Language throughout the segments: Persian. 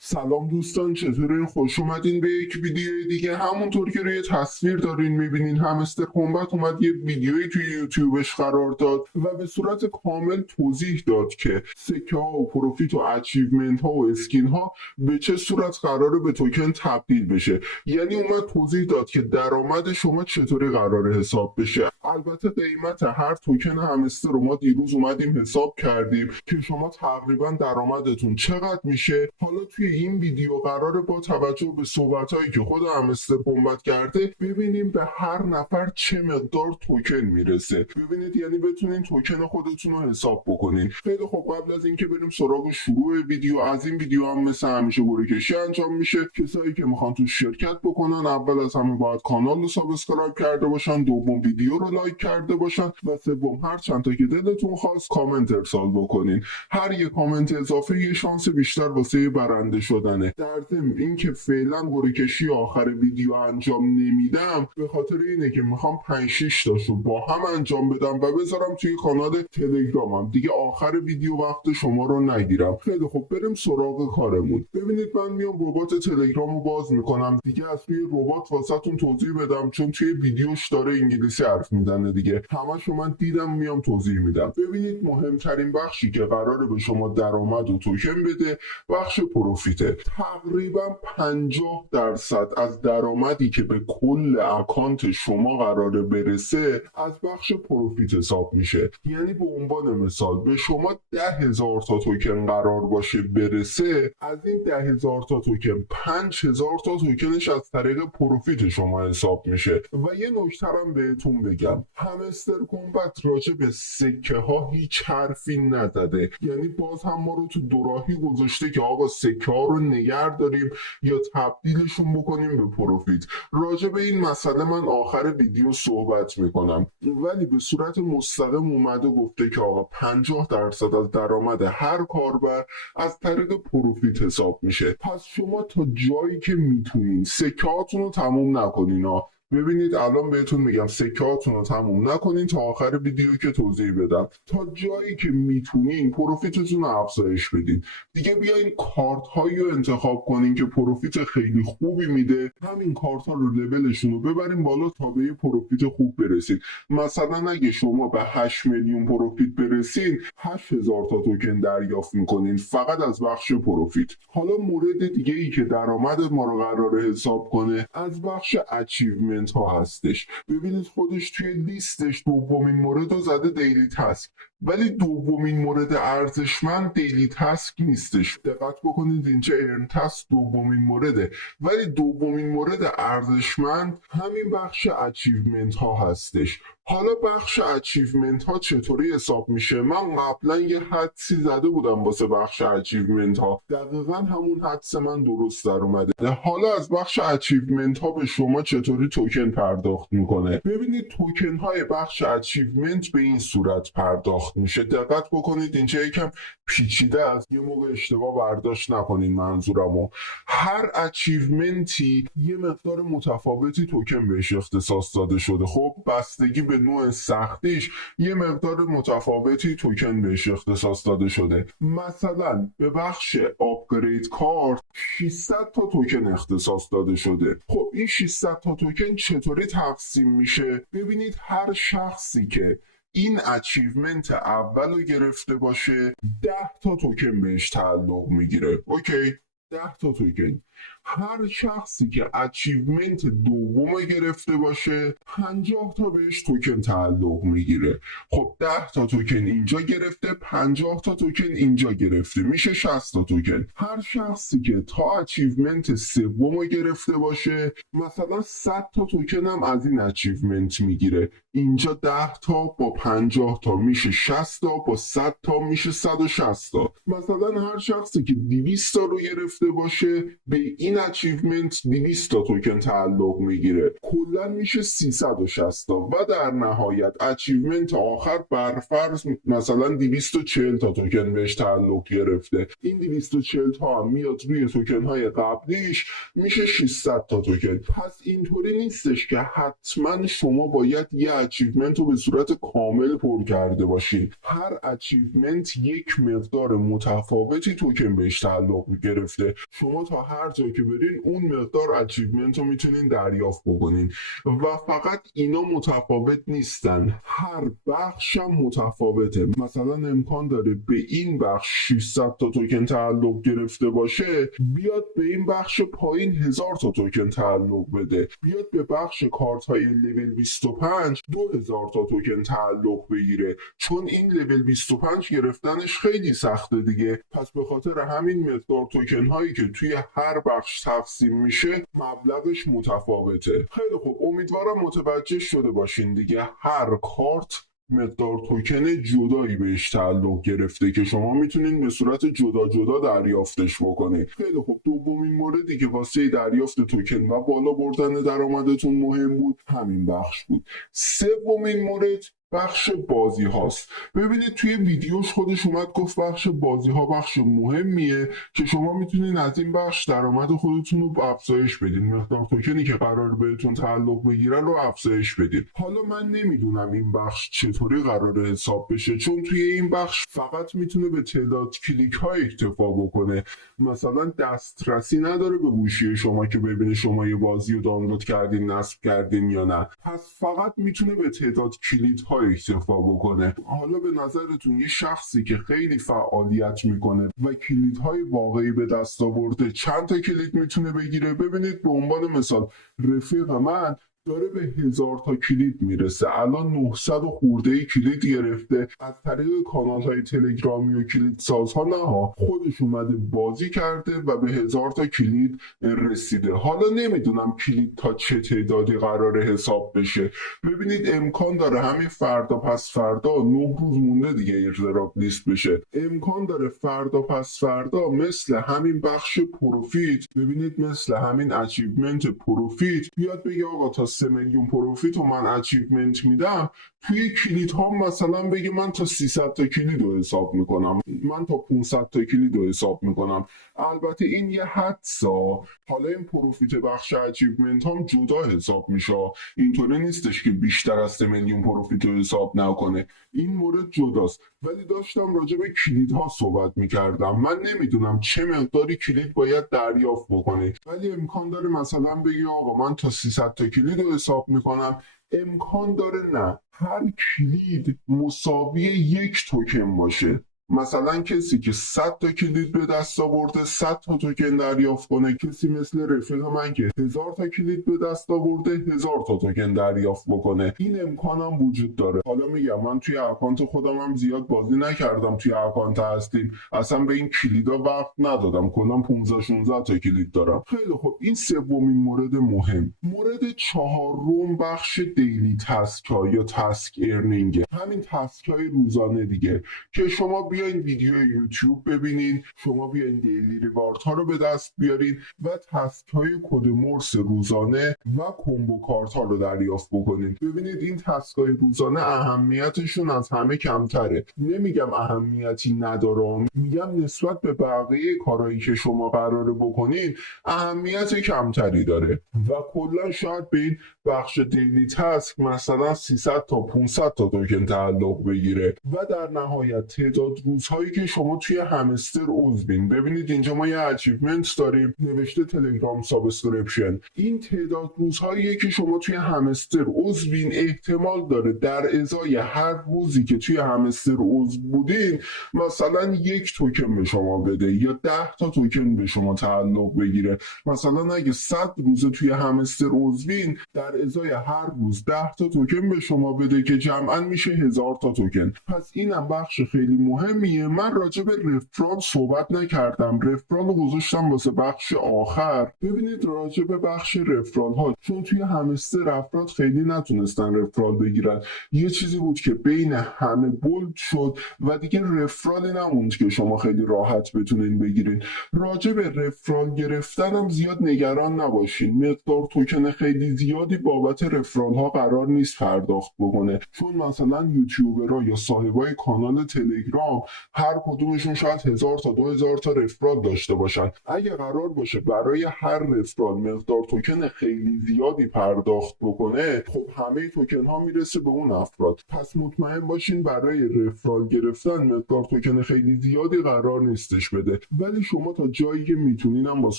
سلام دوستان، چطورین؟ خوش اومدین به یک ویدیو دیگه. همونطور که روی تصویر دارین میبینین همستر کامبت اومد یه ویدیویی توی یوتیوبش قرار داد و به صورت کامل توضیح داد که سکه ها و پروفیت و اچیومنت ها و اسکین ها به چه صورت قراره به توکن تبدیل بشه. یعنی اومد توضیح داد که درآمد شما چطوری قراره حساب بشه. البته قیمت هر توکن همستر رو ما دیروز اومدیم حساب کردیم که شما تقریبا درآمدتون چقدر میشه. حالا توی این ویدیو قراره با توجه به صحبتایی که خود همستر کامبت کرده ببینیم به هر نفر چه مقدار توکن میرسه. ببینید یعنی بتونین توکن خودتون رو حساب بکنین. خیلی خوب، قبل از اینکه بریم سراغ شروع ویدیو، از این ویدیو هم مثل همیشه گروه‌کشی انجام میشه. کسایی که میخوان تو شرکت بکنن اول از همه باید کانال رو سابسکرایب کرده باشن، دوم ویدیو رو لایک کرده باشن و سوم هر چند تا که دلتون خواست کامنت ارسال بکنین. هر یک کامنت اضافه یه شانس بیشتر واسه برنده شدنه. در ضمن اینکه فعلا گروه‌کشی آخر ویدیو انجام نمیدم به خاطر اینه که میخوام 5 6 تاشو با هم انجام بدم و بذارم توی کانال تلگرامم. دیگه آخر ویدیو وقت شما رو نگیرم. خیلی خوب، بریم سراغ کارمون. ببینید من میام ربات تلگرام رو باز میکنم. دیگه از توی ربات واسهتون توضیح بدم چون توی ویدیوش داره انگلیسی حرف میزنه دیگه. همشو من دیدم میام توضیح میدم. ببینید مهمترین بخشی که قراره به شما درآمد و توکن بده بخش پروفیته. تقریبا 50% از درآمدی که به کل اکانت شما قراره برسه از بخش پروفیت حساب میشه. یعنی به عنوان مثال به شما 10,000 تا توکن قرار باشه برسه، از این 10,000 تا توکن 5,000 تا توکنش از طریق پروفیت شما حساب میشه. و یه نکته هم بهتون بگم، همستر کامبت راجع به سکه ها هیچ حرفی نزده. یعنی باز هم ما رو تو دوراهی گذاشته که آقا سکه ها رو نگه داریم یا تبدیلشون بکنیم به پروفیت. راجع به این مسئله من آخر ویدیو صحبت میکنم، ولی به صورت مستقیم اومده گفته که آقا 50% از درآمد هر کاربر از طریق پروفیت حساب میشه. پس شما تا جایی که میتونین سکه هاتون رو تموم نکنین ها. ببینید الان بهتون میگم سکه هاتون رو تموم نکنین تا آخر ویدیو که توضیح بدم. تا جایی که میتونین پروفیتتون رو افزایش بدین. دیگه بیاین کارت هایی رو انتخاب کنین که پروفیت خیلی خوبی میده. همین کارت ها رو لولشون رو ببرین بالا تا به یه پروفیت خوب برسید. مثلا اگه شما به 8 میلیون پروفیت برسین 8,000 تا توکن دریافت میکنین فقط از بخش پروفیت. حالا مورد دیگه ای که درآمد ما رو قراره حساب کنه از بخش اچیومنت ها هستش. ببینید خودش توی لیستش دومین مورد رو زده دیلی تاسک، ولی دومین مورد ارزشمند دیلی تاسک نیستش. دقت بکنید اینجا ارن تاسک دومین مورده، ولی دومین مورد ارزشمند همین بخش اچیومنت ها هستش. حالا بخش اچیومنت ها چطوری حساب میشه؟ من قبلا یه حدسی زده بودم واسه بخش اچیومنت ها، دقیقا همون حدس من درست در اومده. حالا از بخش اچیومنت ها به شما چطوری توکن پرداخت میکنه؟ ببینید توکن های بخش اچیومنت به این صورت پرداخت میشه. دقت بکنید اینجا یکم پیچیده است، یه موقع اشتباه برداشت نکنین منظورمو. هر اچیومنتی یه مقدار متفاوتی توکن بهش اختصاص داده شده. خب بستگی به نوع سختیش یه مقدار متفاوتی توکن بهش اختصاص داده شده. مثلا به بخش آپگرید کارت 600 تا توکن اختصاص داده شده. خب این 600 تا توکن چطوری تقسیم میشه؟ ببینید هر شخصی که این اچیومنت اول رو گرفته باشه 10 تا توکن بهش تعلق میگیره. اوکی، 10 تا توکن. هر شخصی که اچیومنت دوم رو گرفته باشه 50 تا بهش توکن تعلق میگیره. خب 10 تا توکن اینجا گرفته، 50 تا توکن اینجا گرفته، میشه 60 تا توکن. هر شخصی که تا اچیومنت سوم رو گرفته باشه مثلا 100 تا توکن هم از این اچیومنت میگیره. اینجا 10 تا با 50 تا میشه 60 تا، با 100 تا میشه 160 تا. مثلا هر شخصی که 200 تا رو گرفته باشه به این این اچیومنت 200 تا توکن تعلق میگیره، کلا میشه 360 تا و در نهایت اچیومنت آخر برفرض مثلا 240 تا توکن بهش تعلق گرفته، این 240 تا هم میاد روی توکن های قبلیش میشه 600 تا توکن. پس اینطوری نیستش که حتما شما باید یه اچیومنت رو به صورت کامل پر کرده باشین. هر اچیومنت یک مقدار متفاوتی توکن بهش تعلق گرفته، شما تا هر جا که برین اون مقدار اچیومنت رو میتونین دریافت بکنین و فقط اینا متفاوت نیستن، هر بخش هم متفاوته. مثلا امکان داره به این بخش 600 تا توکن تعلق گرفته باشه، بیاد به این بخش پایین 1000 تا توکن تعلق بده، بیاد به بخش کارت های لول 25 2000 تا توکن تعلق بگیره، چون این لول 25 گرفتنش خیلی سخته دیگه. پس به خاطر همین مقدار توکن هایی که توی هر بخش تقسیم میشه مبلغش متفاوته. خیلی خوب، امیدوارم متوجه شده باشین دیگه. هر کارت مقدار توکن جدایی بهش تعلق گرفته که شما میتونین به صورت جدا جدا دریافتش بکنید. خیلی خوب، دومین موردی که واسه دریافت توکن و بالا بردن درآمدتون مهم بود همین بخش بود. سومین مورد بخش بازی هاست. ببینید توی ویدیوش خودش اومد گفت بخش بازی ها بخش مهمیه که شما میتونین از این بخش درآمد خودتون رو افزایش بدین، مقدار توکنی که قرار بهتون تعلق بگیرن رو افزایش بدین. حالا من نمیدونم این بخش چطوری قراره حساب بشه، چون توی این بخش فقط میتونه به تعداد کلیک ها اکتفا بکنه، مثلا دسترسی نداره به گوشی شما که ببینه شما یه بازی رو دانلود کردین نصب کردین یا نه، پس فقط میتونه به تعداد کلیدها اکتفا بکنه. حالا به نظرتون یه شخصی که خیلی فعالیت میکنه و کلیدهای واقعی به دست آورده چند تا کلید میتونه بگیره؟ ببینید به عنوان مثال رفیق من داره به 1000 تا کلید میرسه، الان 900 و خورده کلید گرفته از طریق کانال های تلگرامی و کلید سازها، نه ها، خودش اومده بازی کرده و به 1000 تا کلید رسیده. حالا نمیدونم کلید تا چه تعدادی قراره حساب بشه. ببینید امکان داره همین فردا پس فردا 9 روز مونده دیگه ایردراپ لیست بشه، امکان داره فردا پس فردا مثل همین بخش پروفیت، ببینید مثل همین اچیومنت پروفیت بیاد بگه آقا تا 3 میلیون پروفیت رو من اچیومنت میدم، توی کلید ها مثلا بگه من تا 300 تا کلید رو حساب میکنم، من تا 500 تا کلید رو حساب میکنم. البته این یه حدسا، حالا این پروفیت بخش اچیومنت هم جدا حساب میشه، اینطوری نیستش که بیشتر از 3 میلیون پروفیت رو حساب نکنه، این مورد جداست. ولی داشتم راجع به کلیدها صحبت میکردم، من نمیدونم چه مقداری کلید باید دریافت بکنه، ولی امکان داره مثلا بگی آقا من تا 300 تا کلید رو حساب میکنم، امکان داره نه هر کلید مساوی 1 توکن باشه. مثلا کسی که 100 تا کلید به دست آورده 100 تا توکن دریافت کنه، کسی مثل رفیق من که 1000 تا کلید به دست آورده 1000 تا توکن دریافت بکنه. این امکان هم وجود داره. حالا میگم من توی اکانت خودم هم زیاد بازی نکردم، توی اکانت هستیم اصلا به این کلیدا وقت ندادم، کلا 15 16 تا کلید دارم. خیلی خب، این سومین مورد مهم. مورد چهارم بخش دیلی تاسک ها یا تاسک ارنینگ، همین تاسک های روزانه دیگه که شما بیاین ویدیو یوتیوب ببینین، شما بیاین دیلی ریوارد ها رو به دست بیارین و تاسک های کد مرس روزانه و کمبو کارت ها رو دریافت بکنین. ببینید این تاسک های روزانه اهمیتشون از همه کمتره، نمیگم اهمیتی نداره، میگم نسبت به بقیه کارهایی که شما قراره بکنین اهمیت کمتری داره و کلا شاید به این بخش دیلی تاسک مثلا 300 تا 500 تا توکن تعلق بگیره و در نهایت تعداد روزهایی که شما توی همستر عضوین. ببینید اینجا ما یه اچیومنت داریم نوشته تلگرام سابسکریپشن، این تعداد روزهایی که شما توی همستر عضوین احتمال داره در ازای هر روزی که توی همستر عضو بودین مثلا 1 توکن به شما بده یا 10 تا توکن به شما تعلق بگیره. مثلا اگه 100 روز توی همستر عضوین در ازای هر روز 10 تا توکن به شما بده که جمعا میشه 1000 تا توکن. پس اینم بخش خیلی مهم مهمیه. من راجع به رفرال صحبت نکردم، رفرال رو گذاشتم واسه بخش آخر. ببینید راجع به بخش رفرال ها، چون توی همستر افراد خیلی نتونستن رفرال بگیرن، یه چیزی بود که بین همه بولد شد و دیگه رفرالی نموند که شما خیلی راحت بتونین بگیرین. راجع به رفرال گرفتنم زیاد نگران نباشین، مقدار توکن خیلی زیادی بابت رفرال ها قرار نیست پرداخت بکنه، چون مثلا یوتیوبرها یا صاحبای کانال تلگرام هر کدومشون شاید 1000 تا 2000 تا رفرال داشته باشن. اگه قرار باشه برای هر رفرال مقدار توکن خیلی زیادی پرداخت بکنه، خب همه توکن ها میرسه به اون افراد. پس مطمئن باشین برای رفرال گرفتن مقدار توکن خیلی زیادی قرار نیستش بده، ولی شما تا جایی که میتونین هم باز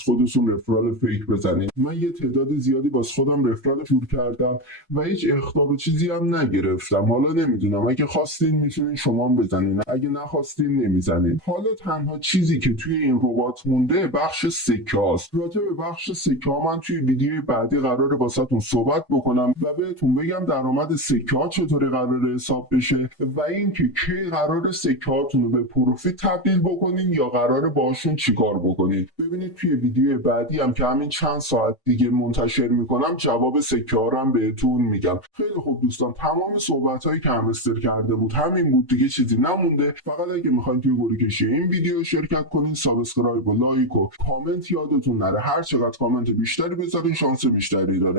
خودتون رفرال فیک بزنین. من یه تعداد زیادی باز خودم رفرال شروع کردم و هیچ اخطار و چیزی هم نگرفتم. حالا نمیدونم، اگه خواستین میتونین شما هم بزنین، اگه نخواستین نمیزنین. حالا تنها چیزی که توی این ربات مونده بخش سکه هاست. راجع به بخش سکه ها من توی ویدیوی بعدی قراره واسهتون صحبت بکنم و بهتون بگم درآمد سکه ها چطوری قراره حساب بشه و اینکه کی قراره سکه هاتون رو به پروفیت تبدیل بکنین یا قراره باشون چیکار بکنین. ببینید توی ویدیو بعدی هم که همین چند ساعت دیگه منتشر میکنم جواب سکه ها رو هم بهتون میگم. خیلی خوب دوستان، تمام صحبت هایی که همستر کرده بود همین بود دیگه، چیزی نمونده. فقط اگه میخواین توی گروه کشی این ویدیو شرکت کنین، سابسکرایب و لایک و کامنت یادتون نره. هر چقدر کامنت بیشتری بذارین شانس بیشتری داره.